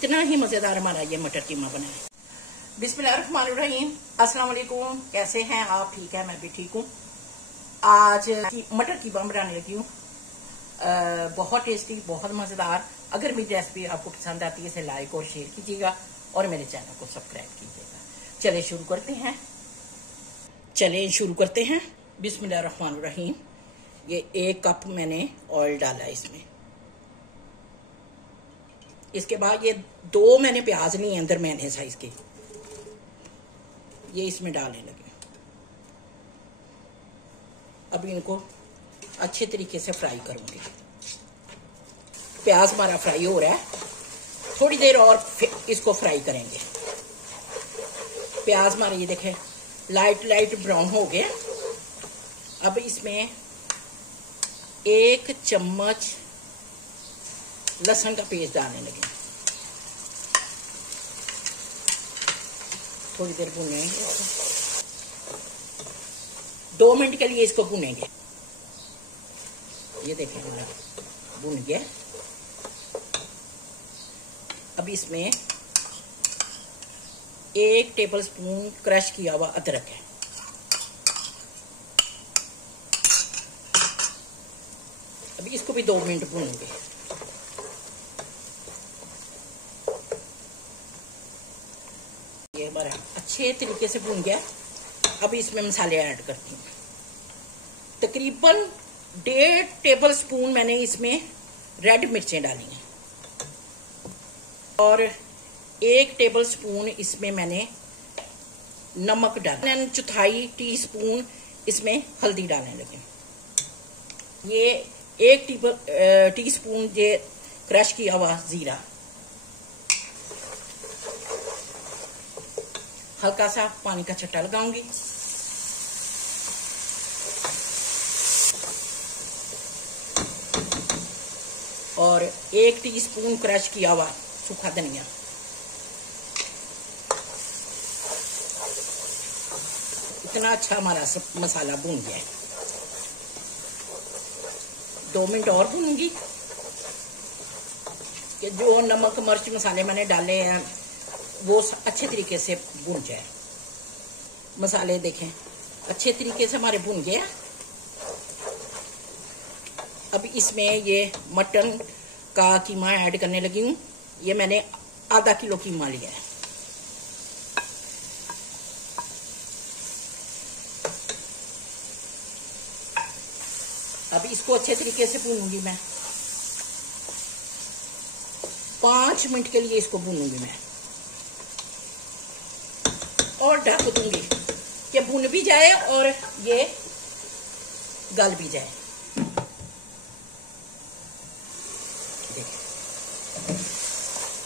इतना ही मजेदार हमारा ये मटर कीमा बना है। बिस्मिल्लाहिर्रहमानिर्रहीम, अस्सलाम वालेकुम। कैसे हैं आप? ठीक है, मैं भी ठीक हूँ। आज मटर कीमा बनाने लगी हूँ। बहुत टेस्टी, बहुत मजेदार। अगर मेरी रेसिपी आपको पसंद आती है इसे लाइक और शेयर कीजिएगा और मेरे चैनल को सब्सक्राइब कीजिएगा। चले शुरू करते हैं। बिस्मिल्लाहिर्रहमानिर्रहीम। ये 1 कप मैंने ऑयल डाला है इसमें। इसके बाद ये 2 मैंने प्याज लिए अंदर मैंने साइज के, ये इसमें डालने लगे। अब इनको अच्छे तरीके से फ्राई करूंगी। प्याज हमारा फ्राई हो रहा है, थोड़ी देर और इसको फ्राई करेंगे। प्याज हमारे ये देखें लाइट ब्राउन हो गए। अब इसमें 1 चम्मच लहसुन का पेस्ट डालने लगे। थोड़ी देर भूनेंगे, 2 मिनट के लिए इसको भूनेंगे। ये देखें भून गया। अब इसमें 1 टेबलस्पून क्रश किया हुआ अदरक है। अभी इसको भी 2 मिनट भूनेंगे। ये हमारा अच्छे तरीके से भून गया। अब इसमें मसाले ऐड करती हूँ। तकरीबन 1.5 टेबलस्पून मैंने इसमें रेड मिर्चें डाली हैं और 1 टेबलस्पून इसमें मैंने नमक डाला। 1/4 टीस्पून इसमें हल्दी डालने लगे। ये 1 टीस्पून ये क्रश किया हुआ जीरा, हल्का सा पानी का छट्टा लगाऊंगी। और 1 टीस्पून क्रश किया हुआ सूखा धनिया। इतना अच्छा हमारा मसाला भून गया है। 2 मिनट और भूनूंगी कि जो नमक मिर्च मसाले मैंने डाले हैं वो अच्छे तरीके से भून जाए। मसाले देखें अच्छे तरीके से हमारे भून गए। अब इसमें ये मटन का कीमा ऐड करने लगी हूँ। ये मैंने आधा किलो कीमा लिया है। अब इसको अच्छे तरीके से भूनूंगी मैं। 5 मिनट के लिए इसको भूनूंगी मैं और ढक दूंगी कि भुन भी जाए और ये गल भी जाए। देखिए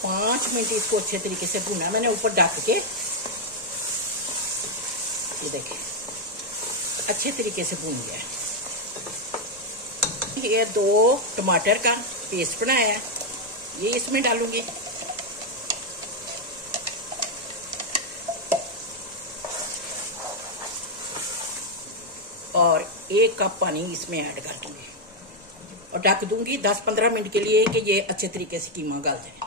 5 मिनट इसको अच्छे तरीके से भुना मैंने ऊपर ढक के। ये देखिए अच्छे तरीके से भुन गया है। ये 2 टमाटर का पेस्ट बनाया है, ये इसमें डालूंगी। और 1 कप पानी इसमें ऐड कर दूंगी और ढक दूंगी 10-15 मिनट के लिए कि ये अच्छे तरीके से कीमा गल जाए।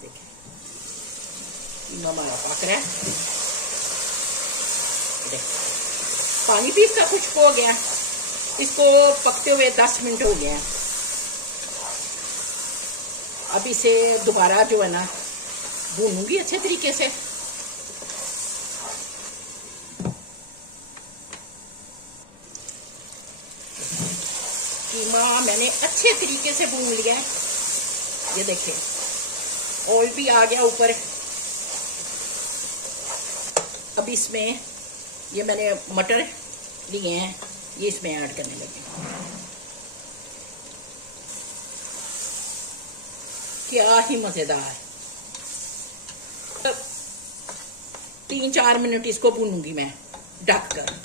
देखिए कीमा हमारा पक रहा है। देखिए पानी भी इसका खुश्क हो गया। इसको पकते हुए 10 मिनट हो गए। अब इसे दोबारा जो है ना भूनूंगी अच्छे तरीके से। कीमा मैंने अच्छे तरीके से भून लिया है। ये देखिए ऑयल भी आ गया ऊपर। अब इसमें ये मैंने मटर लिए हैं, ये इसमें ऐड करने लगे। क्या ही मजेदार। 3-4 मिनट इसको भूनूंगी मैं ढक कर।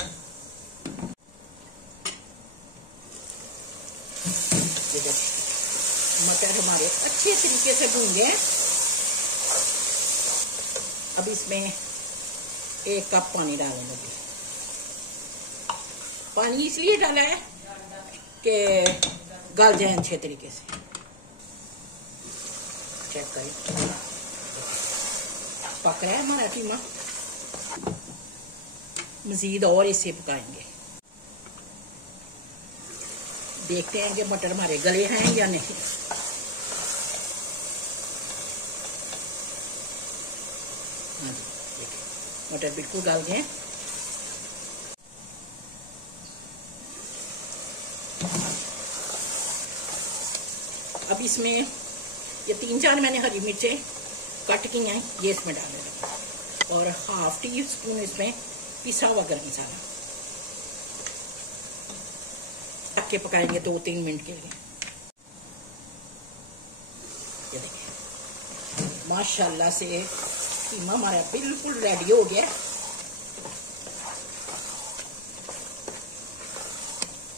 मटर हमारे अच्छे तरीके से भून गए। अब इसमें 1 कप पानी डालने लगे। पानी इसलिए डाला है कि गल जाए अच्छे तरीके से। चेक करें, पक रहा है हमारा कीमा। मजीद और इसे पकाएंगे। देखते हैं कि मटर हमारे गले हैं या नहीं। हाँ जी, देखिए मटर बिल्कुल गल गए। अब इसमें ये 3-4 मैंने हरी मिर्चें कट की हैं, ये इसमें डाल देंगे और 1/2 टीस्पून इसमें पिसा हुआ गरम मसाला। ढक के पकाएंगे 2-3 मिनट के लिए। ये देखिए माशाल्लाह से कीमा हमारा बिल्कुल रेडी हो गया।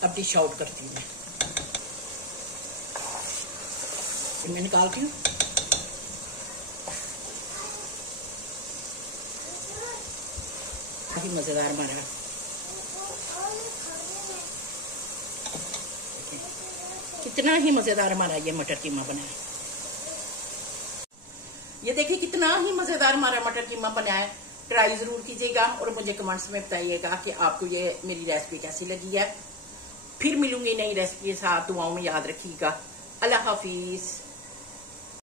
अब डिश आउट करती हूँ मैं निकालती हूँ। काफी मजेदार हमारा कितना ही मजेदार हमारा ये मटर कीमा बना है। ये देखिए कितना ही मजेदार हमारा मटर कीमा बना है। ट्राई जरूर कीजिएगा और मुझे कमेंट्स में बताइएगा कि आपको ये मेरी रेसिपी कैसी लगी है। फिर मिलूंगी नई रेसिपी के साथ। दुआओं में याद रखिएगा। अल्लाह हाफिज।